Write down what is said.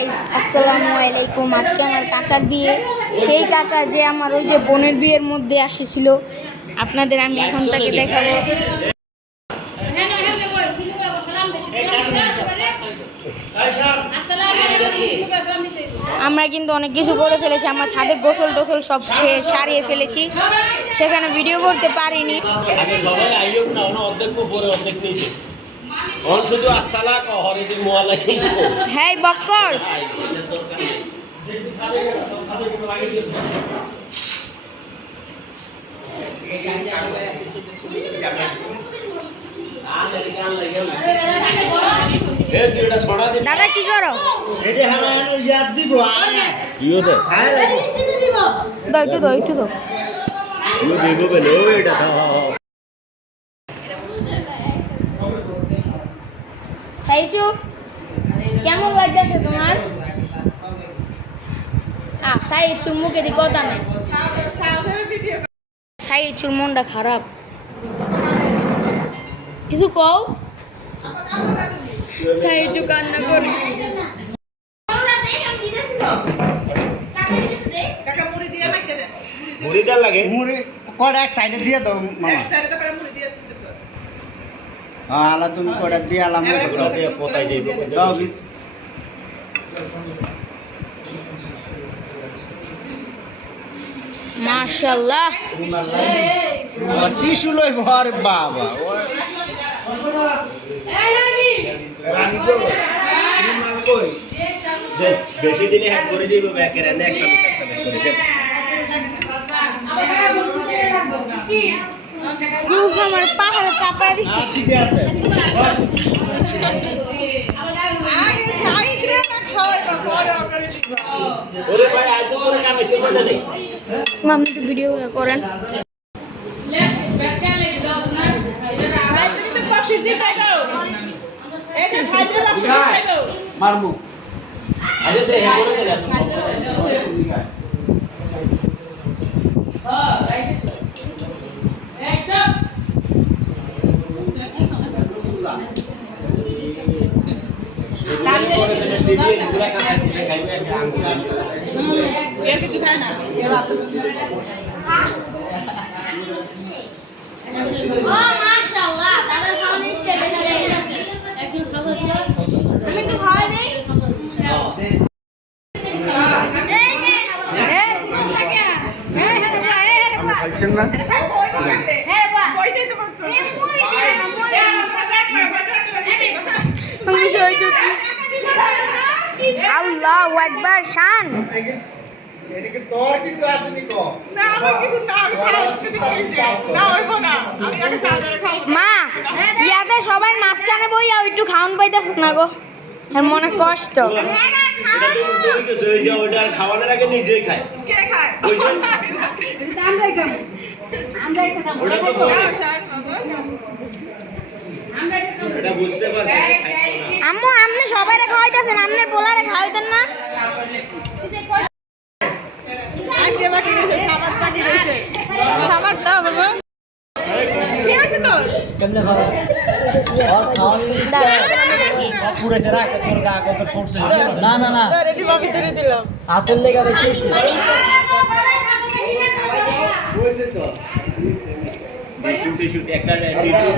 আসসালামু আলাইকুম। আজকে আমার কাকার বিয়ে, সেই কাকা যে আমার ওই যে বোনের বিয়ের মধ্যে আসেছিল, আপনাদের আমি এখন তাকে দেখাবো। আমরা কিন্তু অনেক কিছু করে ফেলেছি, আমরা ছাদে গোসল টোসল সব সারিয়ে ফেলেছি, সেখানে ভিডিও করতে পারিনি। হ্যাঁ বক্কর দাদা কি করো? কেমন লাগছে তোমার? সাইচুর মুখে কথা নেই, সাইচুর মনটা খারাপ, কিছু কও। সাইচু কান্না করে। এক সাইডে দিয়ে দাও মামা। আলা তুমি কোটা দিয়ে আলাম দাও বিশ। মাশাআল্লাহ টিস্যু লই ভর বাবা বেশি দিনে হ্যাঁ করে দিব ব্যাকের নেক্সট সার্ভিস করে দেব। আমার পাহাড়ে চাপা দিছি। ঠিক আছে আগে সাইড রে না খাওয়াই বা বড় করে দিবা। ওরে ভাই আজ তো করে কামাইতে পারলে নেই। মামা একটু ভিডিও করেন। সাইড রে তো বক্সিস দিতে দাও। এই যে সাইড রে বক্সিস দিতে দাও। মারমু আরে দে হে করে দিলাম। হ্যাঁ রাইট। একদম এর কিছু খায় না এর রাত ও মাশাআল্লাহ, দাদার খাওয়ানি স্টেপে চলে গেছে। একজন সালাদ দাও, আমি একটু খাওয়াই দেই। খাচ্ছেন না? কই দিতে পারতো আল্লাহু আকবার শান। এদিকে তোর কিছু আছে নি কো? না আমার কিছু না আমি খাচ্ছি না হইব না আমি আগে সাজারে খাবো মা ইয়াতে সবাই মাঝখানে বইয়া একটু খাওন পাইতেছ না গো, আর মনে কষ্ট। এটা তো উল্টো হয়ে যায়, ওটা আর খাওয়ানোর আগে নিজেই খায়। কে খায় ওই যে আমরাই খাবো, আমরাই খাবো। ওটা তো আমরাই এটা বুঝতে পারছি আম্মু আপনি সবাইরে খাওয়াইতেছেন, আপনার পোলারে খাওয়াইতেন না? আগে বাকি রয়েছে সাবাত বাকি রয়েছে সাবাত দাও বাবা ঠিক আছে তো কেমনে ভালো আর খাওয়া সব পুরেছে রাখ তোর গা কত ফুটছে না না না রেডি বাকি ধরে দিলাম হাতের লেগে বেঁচেছি হয়েছে তো টিস্যু একটা আরে টিস্যু